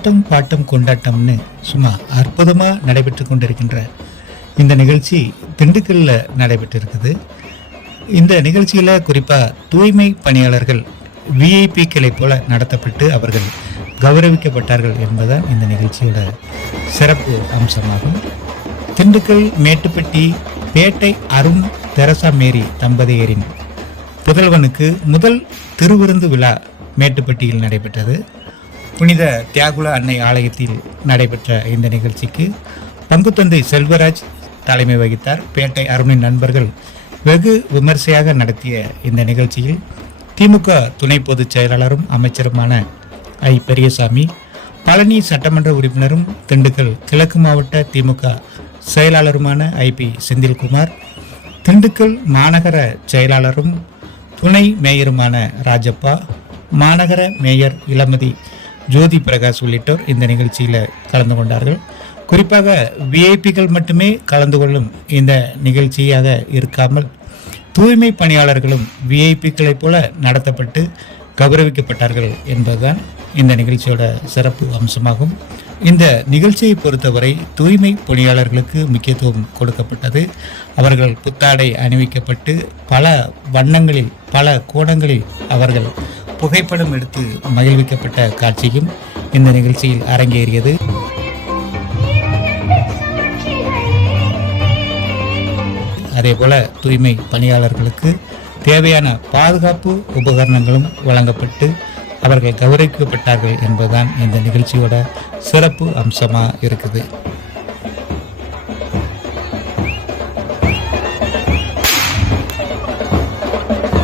ஆட்டம் bottom கொண்டாட்டம்னு சும்மா அற்புதமாக நடைபெற்று கொண்டிருக்கின்ற இந்த நிகழ்ச்சி திண்டுக்கல்ல நடைபெற்றிருக்குது. இந்த நிகழ்ச்சியில் குறிப்பாக தூய்மை பணியாளர்கள் விஐபிக்களை போல நடத்தப்பட்டு அவர்கள் கௌரவிக்கப்பட்டார்கள் என்பதுதான் இந்த நிகழ்ச்சியோட சிறப்பு அம்சமாகும். திண்டுக்கல் மேட்டுப்பட்டி பேட்டை அருண் தெரசா மேரி தம்பதியரின் புதல்வனுக்கு முதல் திருவிருந்து விழா மேட்டுப்பட்டியில் நடைபெற்றது. புனித தியாகுல அன்னை ஆலயத்தில் நடைபெற்ற இந்த நிகழ்ச்சிக்கு பங்குத்தந்தை செல்வராஜ் தலைமை வகித்தார். பேட்டை அருணின் நண்பர்கள் வெகு விமர்சையாக நடத்திய இந்த நிகழ்ச்சியில் திமுக துணை பொதுச் செயலாளரும் அமைச்சருமான ஐ. பெரியசாமி பழனி சட்டமன்ற உறுப்பினரும் திண்டுக்கல் கிழக்கு மாவட்ட திமுக செயலாளருமான ஐ. பி. செந்தில்குமார் திண்டுக்கல் மாநகர செயலாளரும் துணை மேயருமான ராஜப்பா மாநகர மேயர் இளமதி ஜோதி பிரகாஷ் உள்ளிட்டோர் இந்த நிகழ்ச்சியில் கலந்து கொண்டார்கள். குறிப்பாக விஐபிகள் மட்டுமே கலந்து கொள்ளும் இந்த நிகழ்ச்சியாக இருக்காமல் தூய்மை பணியாளர்களும் விஐபிக்களைப் போல நடத்தப்பட்டு கௌரவிக்கப்பட்டார்கள் என்பதுதான் இந்த நிகழ்ச்சியோட சிறப்பு அம்சமாகும். இந்த நிகழ்ச்சியை பொறுத்தவரை தூய்மை பணியாளர்களுக்கு முக்கியத்துவம் கொடுக்கப்பட்டது. அவர்கள் புத்தாடை அணிவிக்கப்பட்டு பல வண்ணங்களில் பல கோணங்களில் அவர்கள் புகைப்படம் எடுத்து மகிழ்விக்கப்பட்ட காட்சியும் இந்த நிகழ்ச்சியில் அரங்கேறியது. அதே போல தூய்மை பணியாளர்களுக்கு தேவையான பாதுகாப்பு உபகரணங்களும் வழங்கப்பட்டு அவர்கள் கௌரவிக்கப்பட்டார்கள் என்பதுதான் இந்த நிகழ்ச்சியோட சிறப்பு அம்சமாக இருக்குது.